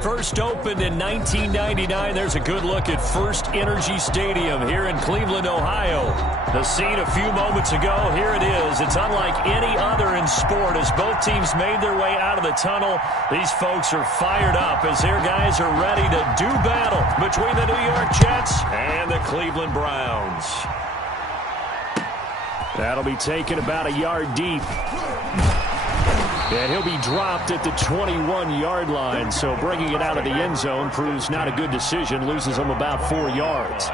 First opened in 1999. There's a good look at First Energy Stadium here in Cleveland, Ohio. The scene a few moments ago, here it is. It's unlike any other in sport as both teams made their way out of the tunnel. These folks are fired up as their guys are ready to do battle between the New York Jets and the Cleveland Browns. That'll be taken about a yard deep. And he'll be dropped at the 21-yard line, so bringing it out of the end zone proves not a good decision, loses him about 4 yards.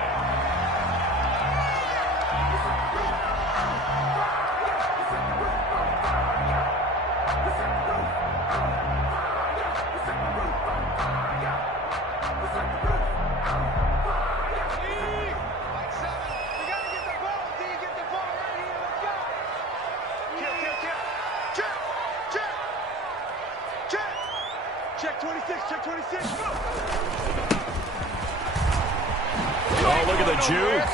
Check 26, check 26. Oh, look at the juke.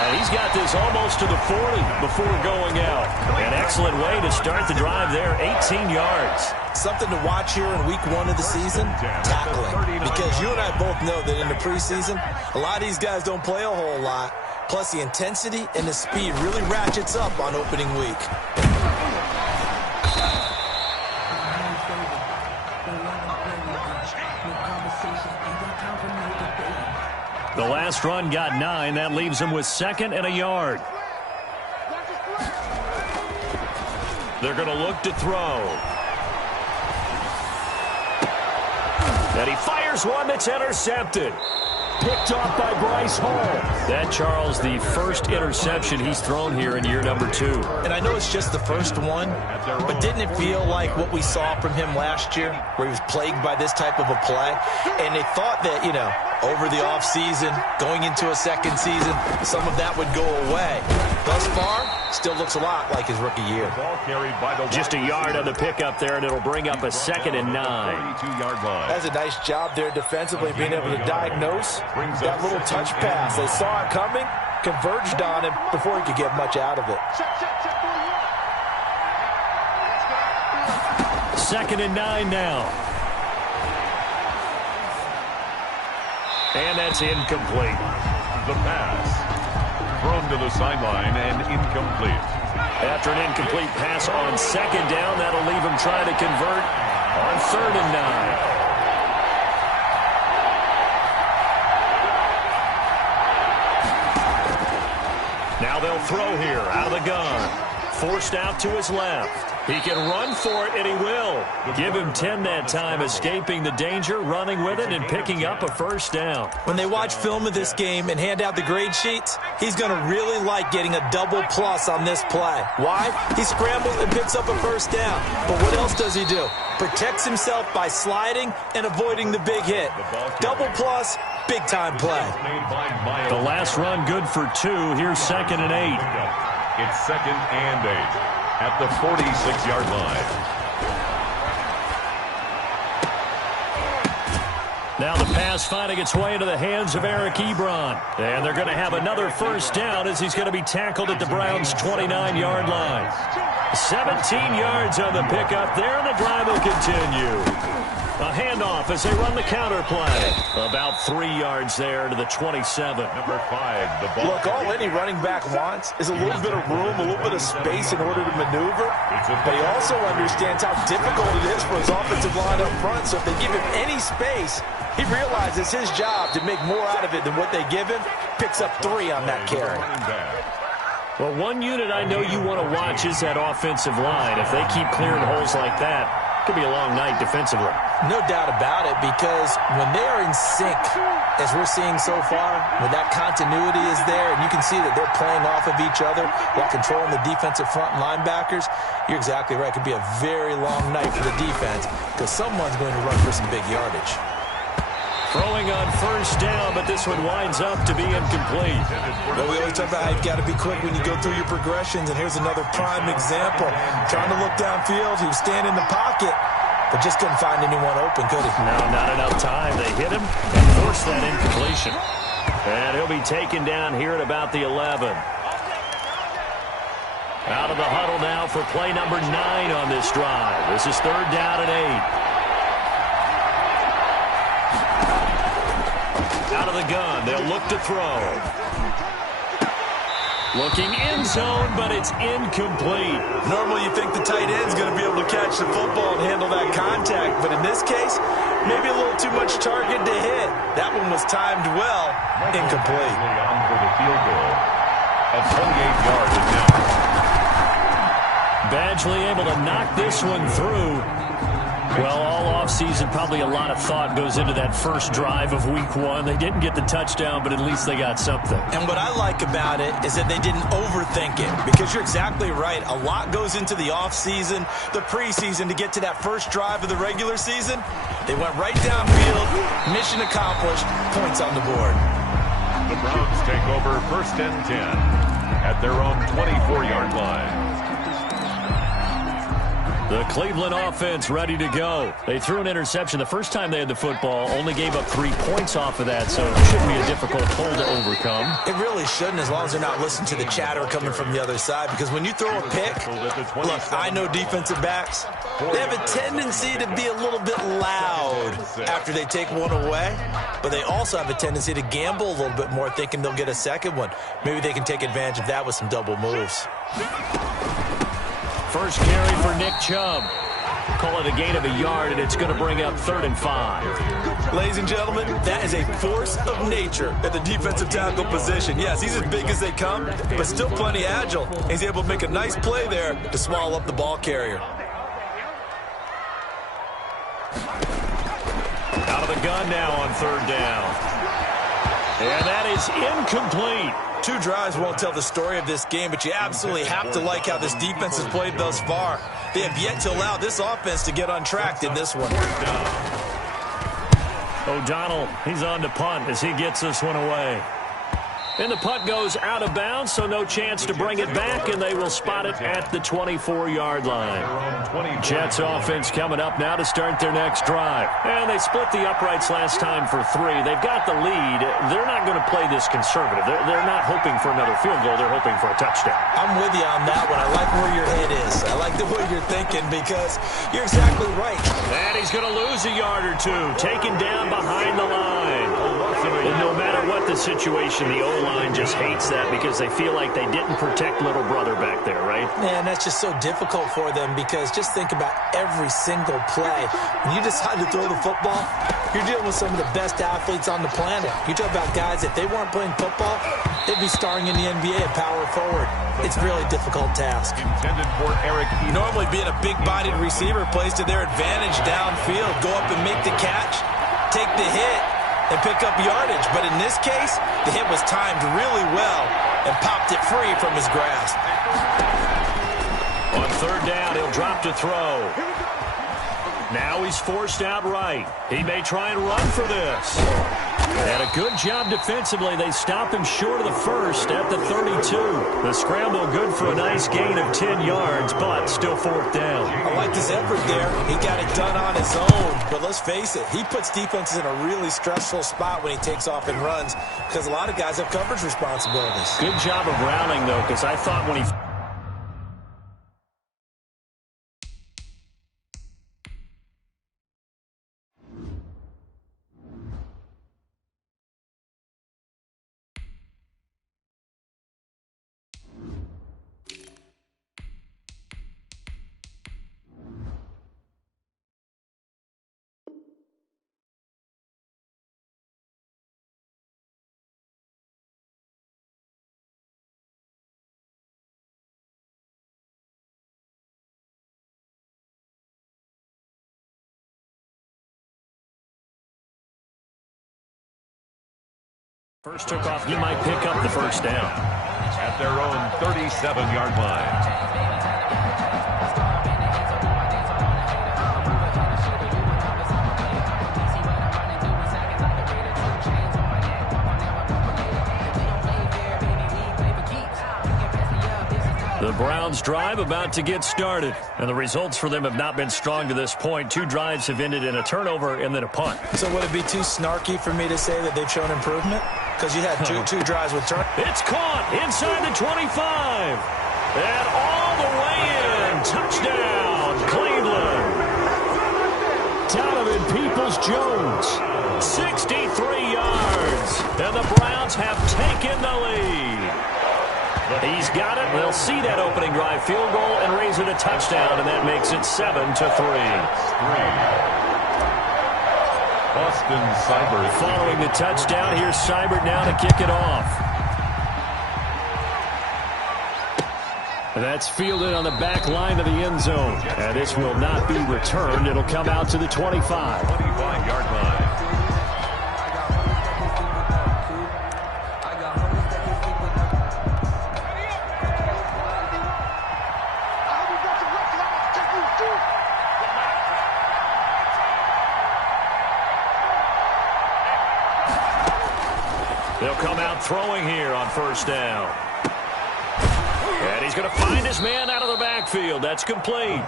And he's got this almost to the 40 before going out. An excellent way to start the drive there, 18 yards. Something to watch here in week 1 of the season, tackling. Because you and I both know that in the preseason, a lot of these guys don't play a whole lot. Plus the intensity and the speed really ratchets up on opening week. The last run got 9. That leaves him with 2nd and a yard. They're going to look to throw. And he fires one that's intercepted. Picked off by Bryce Hall. That, Charles, the first interception he's thrown here in year number 2. And I know it's just the first one, but didn't it feel like what we saw from him last year, where he was plagued by this type of a play? And they thought that, you know, over the offseason, going into a second season, some of that would go away. Thus far, still looks a lot like his rookie year. Just a yard on the pickup there, and it'll bring up a 2nd and 9. That's a nice job there defensively, being able to diagnose that little touch pass. They saw it coming, converged on him before he could get much out of it. 2nd and 9 now. And that's incomplete. The pass. Thrown to the sideline and incomplete. After an incomplete pass on 2nd down, that'll leave him trying to convert on 3rd and 9. Now they'll throw here out of the gun. Forced out to his left. He can run for it, and he will. Give him 10 that time, escaping the danger, running with it, and picking up a first down. When they watch film of this game and hand out the grade sheets, he's going to really like getting a double plus on this play. Why? He scrambles and picks up a first down. But what else does he do? Protects himself by sliding and avoiding the big hit. Double plus, big-time play. The last run good for 2. Here's 2nd and 8. It's 2nd and 8. At the 46-yard line. Now the pass finding its way into the hands of Eric Ebron. And they're going to have another first down as he's going to be tackled at the Browns' 29-yard line. 17 yards on the pickup there, and the drive will continue. A handoff as they run the counter play. About 3 yards there to the 27. Number 5, the ball. Look, all any running back wants is a little bit of room, a little bit of space in order to maneuver. But he also understands how difficult it is for his offensive line up front. So if they give him any space, he realizes his job to make more out of it than what they give him. Picks up 3 on that carry. Well, one unit I know you want to watch is that offensive line. If they keep clearing holes like that, it could be a long night defensively. No doubt about it, because when they are in sync, as we're seeing so far, when that continuity is there, and you can see that they're playing off of each other while controlling the defensive front linebackers, you're exactly right. It could be a very long night for the defense, because someone's going to run for some big yardage. Throwing on first down, but this one winds up to be incomplete. Well, we always talk about how you've got to be quick when you go through your progressions, and here's another prime example. Trying to look downfield, he was standing in the pocket, but just couldn't find anyone open, could he? No, not enough time. They hit him and forced that incompletion. And he'll be taken down here at about the 11. Out of the huddle now for play number 9 on this drive. This is 3rd down and 8. of the gun. They'll look to throw. Looking end zone, but it's incomplete. Normally you think the tight end's going to be able to catch the football and handle that contact, but in this case, maybe a little too much target to hit. That one was timed well. Incomplete. On for the field goal. A 28-yard attempt. Badgley able to knock this one through. Well, all offseason, probably a lot of thought goes into that first drive of week one. They didn't get the touchdown, but at least they got something. And what I like about it is that they didn't overthink it, because you're exactly right. A lot goes into the offseason, the preseason, to get to that first drive of the regular season. They went right downfield, mission accomplished, points on the board. The Browns take over 1st and 10 at their own 24-yard line. The Cleveland offense ready to go. They threw an interception the first time they had the football, only gave up 3 points off of that, so it shouldn't be a difficult hole to overcome. It really shouldn't, as long as they're not listening to the chatter coming from the other side, because when you throw a pick, look, I know defensive backs, they have a tendency to be a little bit loud after they take one away, but they also have a tendency to gamble a little bit more, thinking they'll get a second one. Maybe they can take advantage of that with some double moves. First carry for Nick Chubb. Call it a gain of a yard, and it's going to bring up 3rd and 5. Ladies and gentlemen, that is a force of nature at the defensive tackle position. Yes, he's as big as they come, but still plenty agile. He's able to make a nice play there to swallow up the ball carrier. Out of the gun now on 3rd down. And that is incomplete. 2 drives won't tell the story of this game, but you absolutely have to like how this defense has played thus far. They have yet to allow this offense to get untracked in this one. O'Donnell, he's on to punt as he gets this one away. And the punt goes out of bounds, so no chance to bring it back, and they will spot it at the 24-yard line. Jets offense coming up now to start their next drive. And they split the uprights last time for 3. They've got the lead. They're not going to play this conservative. They're not hoping for another field goal. They're hoping for a touchdown. I'm with you on that one. I like where your head is. I like the way you're thinking, because you're exactly right. And he's going to lose a yard or 2, taken down behind the line. And no matter what the situation, the O-line just hates that, because they feel like they didn't protect little brother back there, right? Man, that's just so difficult for them, because just think about every single play. When you decide to throw the football, you're dealing with some of the best athletes on the planet. You talk about guys, if they weren't playing football, they'd be starring in the NBA at power forward. It's a really difficult task. Intended for Eric. Normally being a big-bodied receiver plays to their advantage downfield. Go up and make the catch, take the hit, and pick up yardage. But in this case, the hit was timed really well and popped it free from his grasp. On 3rd down, he'll drop to throw. Now he's forced outright. He may try and run for this. And a good job defensively. They stop him short of the first at the 32. The scramble good for a nice gain of 10 yards, but still 4th down. I like his effort there. He got it done on his own. But let's face it, he puts defenses in a really stressful spot when he takes off and runs, because a lot of guys have coverage responsibilities. Good job of rounding, though, because I thought when he... First took off, he might pick up the first down. At their own 37-yard line. The Browns drive about to get started, and the results for them have not been strong to this point. 2 drives have ended in a turnover and then a punt. So would it be too snarky for me to say that they've shown improvement? Because you had two drives with turn. It's caught inside the 25. And all the way in. Touchdown, Cleveland. Donovan Peoples-Jones. 63 yards. And the Browns have taken the lead. He's got it. They'll see that opening drive field goal and raise it a touchdown, and that makes it 7-3. Austin Seibert. Following the touchdown, here's Seibert now to kick it off. That's fielded on the back line of the end zone. And this will not be returned. It'll come out to the 25. 25-yard line. They'll come out throwing here on first down. And he's going to find his man out of the backfield. That's complete.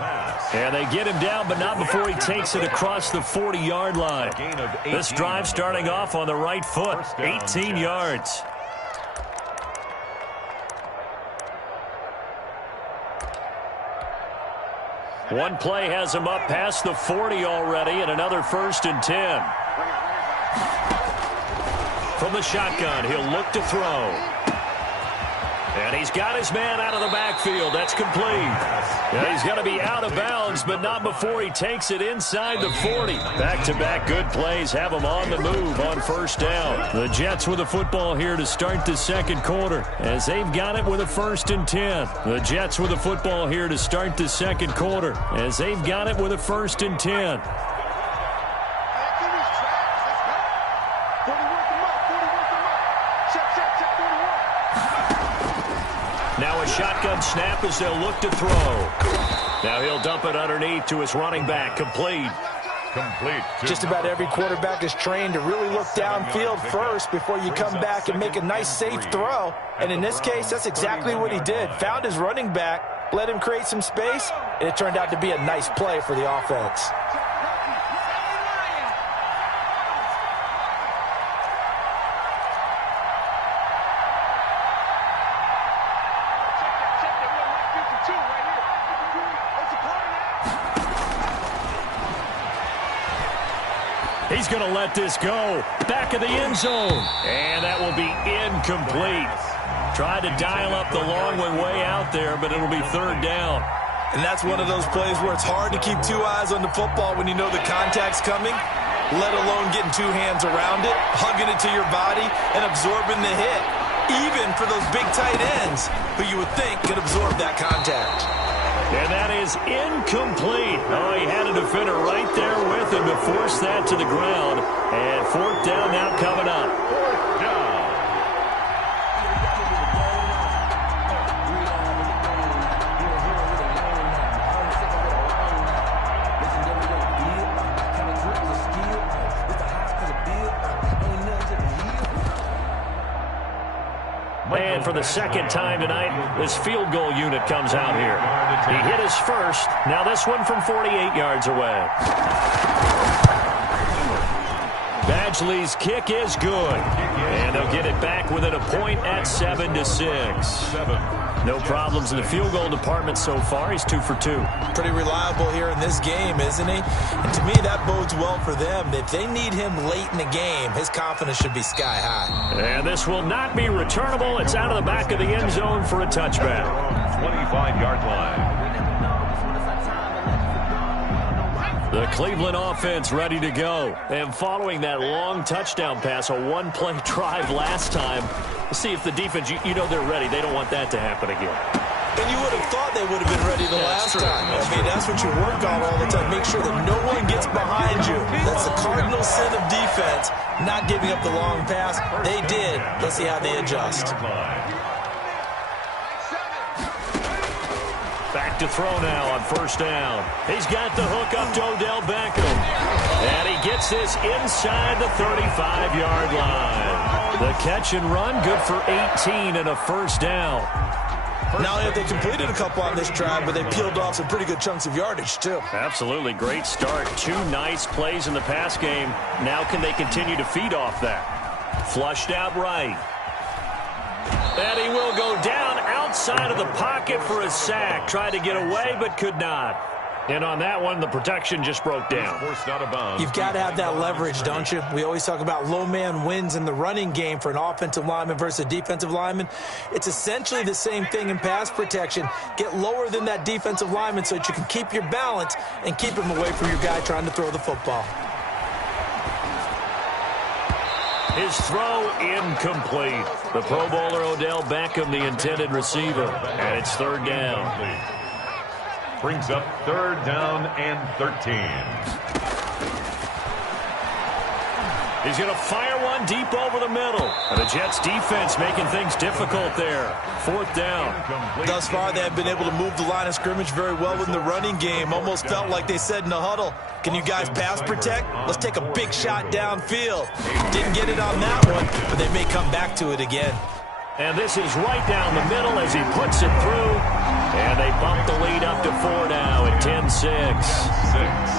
And they get him down, but not before he takes it across the 40-yard line. This drive starting off on the right foot, 18 yards. One play has him up past the 40 already, and another 1st and 10. From the shotgun, he'll look to throw. And he's got his man out of the backfield. That's complete. Yeah, he's going to be out of bounds, but not before he takes it inside the 40. Back-to-back good plays have him on the move on first down. The Jets with the football here to start the second quarter, as they've got it with a 1st and 10. The Jets with the football here to start the second quarter, as they've got it with a 1st and 10. Now a shotgun snap as they'll look to throw. Now he'll dump it underneath to his running back. Complete. Just about every quarterback is trained to really look downfield first before you come back and make a nice, safe throw. And in this case, that's exactly what he did. Found his running back, let him create some space, and it turned out to be a nice play for the offense. He's going to let this go. Back of the end zone. And that will be incomplete. Tried to dial up the long one way out there, but it'll be 3rd down. And that's one of those plays where it's hard to keep 2 eyes on the football when you know the contact's coming, let alone getting 2 hands around it, hugging it to your body, and absorbing the hit. Even for those big tight ends who you would think could absorb that contact. And that is incomplete. Oh, he had a defender right there with him to force that to the ground. And 4th down now coming up. 4th down. And for the second time tonight, this field goal unit comes out here. He hit his first. Now this one from 48 yards away. Badgley's kick is good. And they'll get it back within a point at 7-6. No problems in the field goal department so far. He's 2 for 2. Pretty reliable here in this game, isn't he? And to me, that bodes well for them. If they need him late in the game, his confidence should be sky high. And this will not be returnable. It's out of the back of the end zone for a touchback. 25-yard line. The Cleveland offense ready to go. And following that long touchdown pass, a one-play drive last time, we'll see if the defense, you know they're ready. They don't want that to happen again. And you would have thought they would have been ready the last time. I mean, that's what you work on all the time. Make sure that no one gets behind you. That's the cardinal sin of defense, not giving up the long pass. They did. Let's see how they adjust. Back to throw now on first down. He's got the hook up to Odell Beckham. And he gets this inside the 35-yard line. The catch and run, good for 18 and a first down. Not only have they completed a couple on this drive, but they peeled off some pretty good chunks of yardage, too. Absolutely. Great start. 2 nice plays in the pass game. Now can they continue to feed off that? Flushed out right. And he will go down outside of the pocket for a sack. Tried to get away, but could not. And on that one, the protection just broke down. Forced out of bounds. You've got to have that leverage, don't you? We always talk about low man wins in the running game for an offensive lineman versus a defensive lineman. It's essentially the same thing in pass protection. Get lower than that defensive lineman so that you can keep your balance and keep him away from your guy trying to throw the football. His throw incomplete. The Pro Bowler Odell Beckham, the intended receiver. And it's third down. Brings up third down and 13. He's going to fire one deep over the middle. And the Jets defense making things difficult there. Fourth down. Thus far, they have been able to move the line of scrimmage very well in the running game. Almost felt like they said in the huddle, can you guys pass protect? Let's take a big shot downfield. Didn't get it on that one, but they may come back to it again. And this is right down the middle as he puts it through. And they bump the lead up to 4 now at 10-6.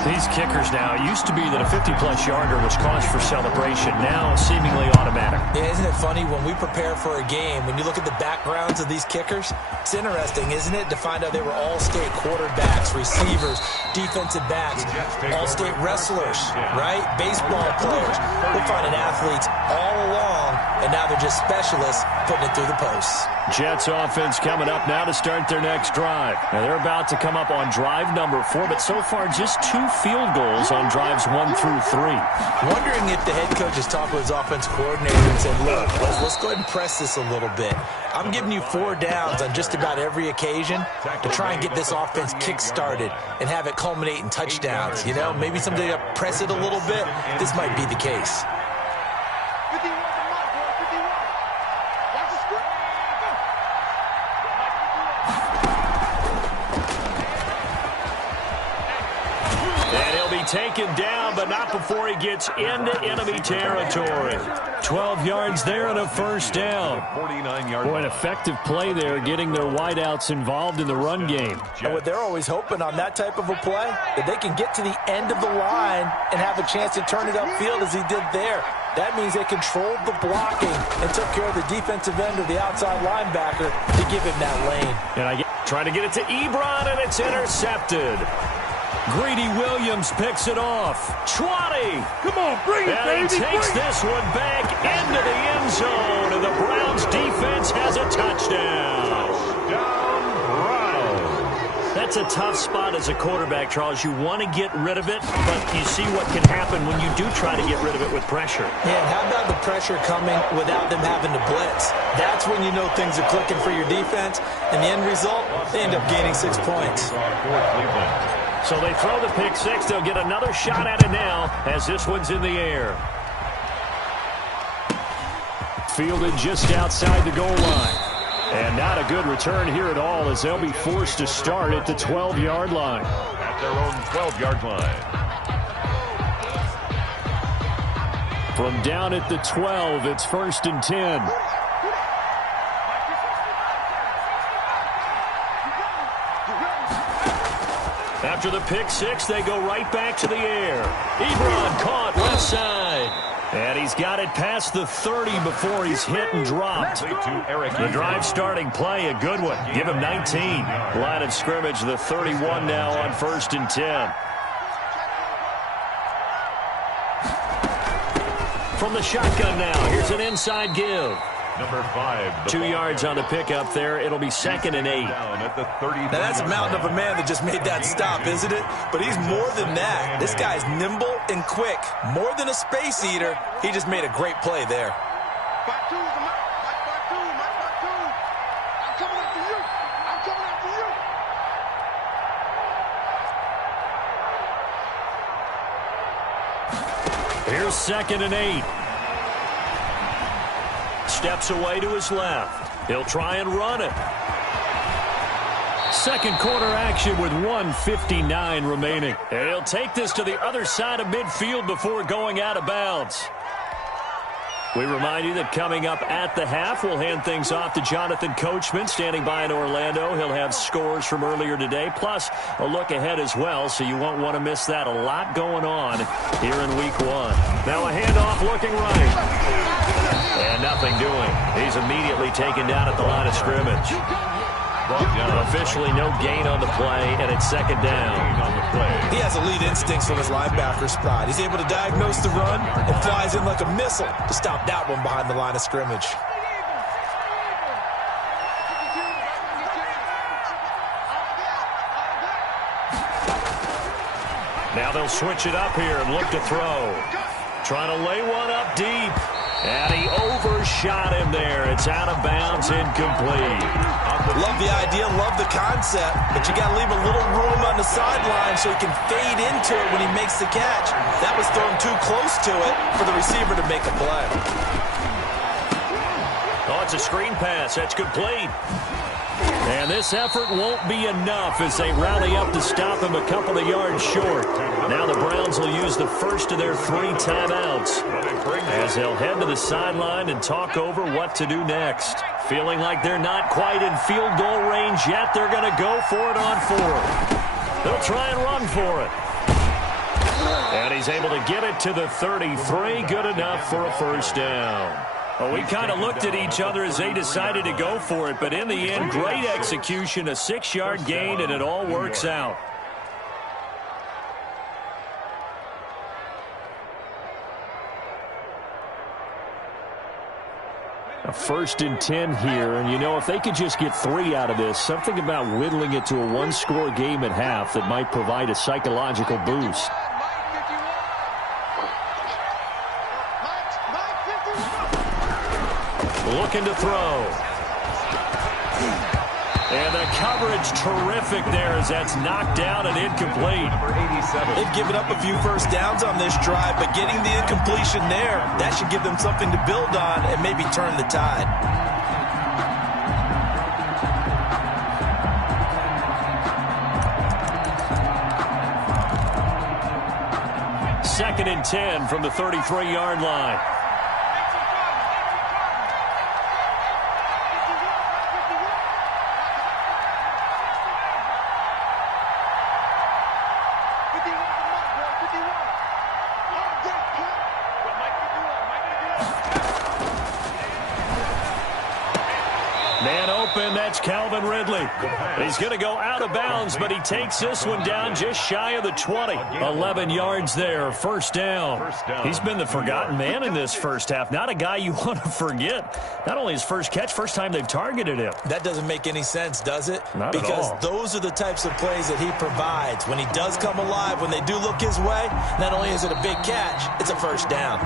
These kickers now, it used to be that a 50-plus yarder was cause for celebration. Now seemingly automatic. Yeah, isn't it funny when we prepare for a game, when you look at the backgrounds of these kickers, it's interesting, isn't it, to find out they were all-state quarterbacks, receivers, defensive backs, all-state wrestlers, right? Baseball players. We're finding athletes all along, and now they're just specialists putting it through the posts. Jets offense coming up now to start their next drive. Now they're about to come up on drive number 4, but so far just 2 field goals on drives 1 through 3. Wondering if the head coach has talked with his offense coordinator and said, look, let's go ahead and press this a little bit. I'm giving you 4 downs on just about every occasion to try and get this offense kick-started and have it culminate in touchdowns. You know, maybe someday to press it a little bit. This might be the case. Taken down, but not before he gets into enemy territory. 12 yards there and a first down. 49-yard. Boy, an effective play there, getting their wideouts involved in the run game. And what they're always hoping on that type of a play, that they can get to the end of the line and have a chance to turn it upfield as he did there. That means they controlled the blocking and took care of the defensive end or the outside linebacker to give him that lane. And trying to get it to Ebron, and it's intercepted. Greedy Williams picks it off. 20. Come on, bring it, baby. And he takes this one back into the end zone, and the Browns defense has a touchdown. Touchdown, Browns. That's a tough spot as a quarterback, Charles. You want to get rid of it, but you see what can happen when you do try to get rid of it with pressure. Yeah, and how about the pressure coming without them having to blitz? That's when you know things are clicking for your defense, and the end result, they end up gaining 6 points. So they throw the pick 6. They'll get another shot at it now as this one's in the air. Fielded just outside the goal line. And not a good return here at all as they'll be forced to start at the 12-yard line. At their own 12-yard line. From down at the 12, it's 1st and 10. After the pick 6, they go right back to the air. Ebron caught left side. And he's got it past the 30 before he's hit and dropped. The drive starting play, a good one. Give him 19. Line of scrimmage, the 31 now on 1st and 10. From the shotgun now, here's an inside give. Number 5. 2 yards on the pickup there. It'll be 2nd and 8. Down at the 30. Now that's a mountain of a man that just made that stop, isn't it? But he's more than that. This guy's nimble and quick. More than a space eater. He just made a great play there. Back two, Mike. Back two. I'm coming after you. Here's 2nd and 8. Steps away to his left. He'll try and run it. Second quarter action with 1:59 remaining. And he'll take this to the other side of midfield before going out of bounds. We remind you that coming up at the half, we'll hand things off to Jonathan Coachman, standing by in Orlando. He'll have scores from earlier today, plus a look ahead as well, so you won't want to miss that. A lot going on here in Week 1. Now a handoff looking right. And nothing doing. He's immediately taken down at the line of scrimmage. Officially no gain on the play, and it's second down. He has elite instincts from his linebacker spot. He's able to diagnose the run and flies in like a missile to stop that one behind the line of scrimmage. Now they'll switch it up here and look to throw. Trying to lay one up deep. And he overshot him there. It's out of bounds, incomplete. Love the idea, love the concept, but you got to leave a little room on the sideline so he can fade into it when he makes the catch. That was thrown too close to it for the receiver to make a play. Oh, it's a screen pass. That's complete. And this effort won't be enough as they rally up to stop him a couple of yards short. Now the Browns will use the first of their 3 timeouts as they'll head to the sideline and talk over what to do next. Feeling like they're not quite in field goal range yet, they're going to go for it on 4th. They'll try and run for it. And he's able to get it to the 33. Good enough for a first down. Well, we kind of looked at each other as they decided to go for it, but in the end, great execution, a 6-yard gain, and it all works out. A 1st and 10 here, and you know, if they could just get 3 out of this, something about whittling it to a 1-score game at half that might provide a psychological boost. Looking to throw. And the coverage terrific there as that's knocked down and incomplete. They've given up a few first downs on this drive, but getting the incompletion there, that should give them something to build on and maybe turn the tide. Second and 10 from the 33-yard line. That's Calvin Ridley. He's going to go out of bounds, but he takes this one down just shy of the 20. 11 yards there, first down. He's been the forgotten man in this first half. Not a guy you want to forget. Not only his first catch, first time they've targeted him. That doesn't make any sense, does it? Not at all. Because those are the types of plays that he provides. When he does come alive, when they do look his way, not only is it a big catch, it's a first down.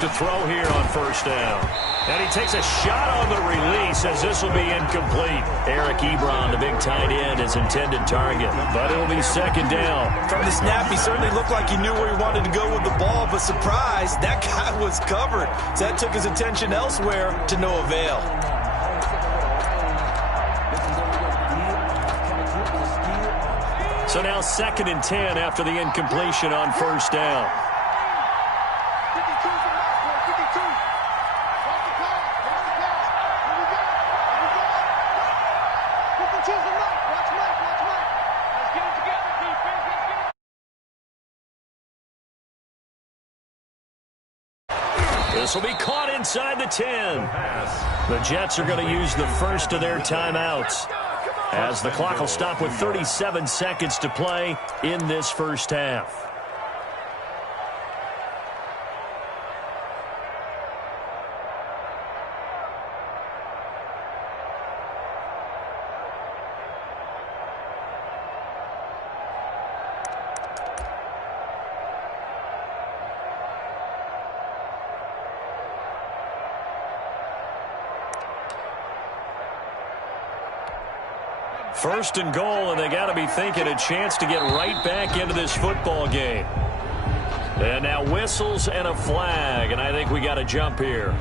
To throw here on first down. And he takes a shot on the release as this will be incomplete. Eric Ebron, the big tight end, is intended target, but it'll be second down. From the snap, he certainly looked like he knew where he wanted to go with the ball, but surprise, that guy was covered. So that took his attention elsewhere to no avail. So now second and 10 after the incompletion on first down. This will be caught inside the 10. The Jets are going to use the first of their timeouts as the clock will stop with 37 seconds to play in this first half. First and goal, and they got to be thinking a chance to get right back into this football game. And now whistles and a flag, and I think we got to jump here.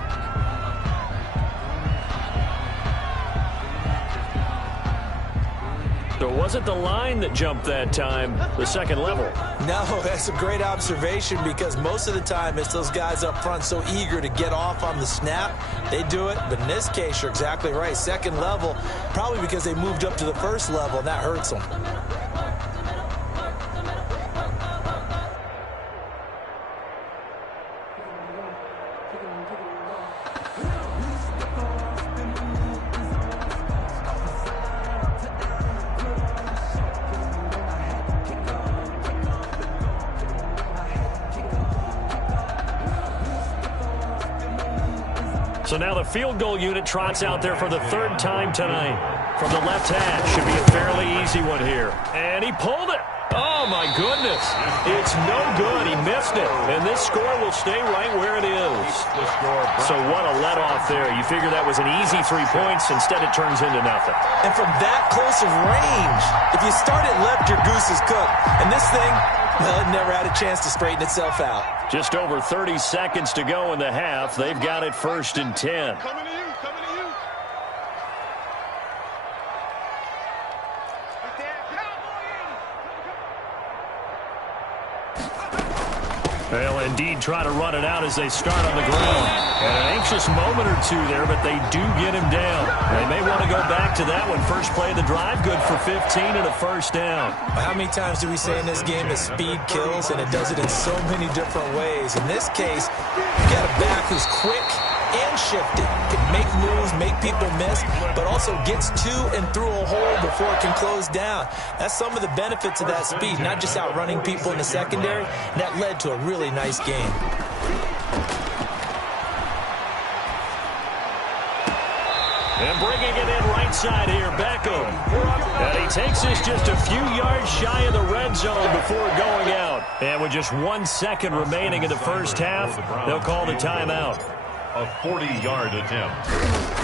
So it wasn't the line that jumped that time, the second level. No, that's a great observation because most of the time it's those guys up front so eager to get off on the snap. They do it, but in this case, you're exactly right. Second level, probably because they moved up to the first level, and that hurts them. So now the field goal unit trots out there for the third time tonight. From the left hash, should be a fairly easy one here. And he pulled it. Oh, my goodness. It's no good. He missed it. And this score will stay right where it is. So what a let-off there. You figure that was an easy 3 points. Instead, it turns into nothing. And from that close of range, if you start it left, your goose is cooked. And this thing, well, it never had a chance to straighten itself out. Just over 30 seconds to go in the half. They've got it 1st and 10. Coming to you, coming to you. Right there, They'll indeed try to run it out as they start on the ground. And an anxious moment or two there, but they do get him down. They may want to go back to that one. First play of the drive, good for 15 and a first down. How many times do we say in this game that speed kills, and it does it in so many different ways? In this case, you got a back who's quick and shifty, can make moves, make people miss, but also gets to and through a hole before it can close down. That's some of the benefits of that speed, not just outrunning people in the secondary. And that led to a really nice game. And bringing it in right side here, Beckham. And he takes this just a few yards shy of the red zone before going out. And with just 1 second remaining in the first half, they'll call the timeout. A 40-yard attempt.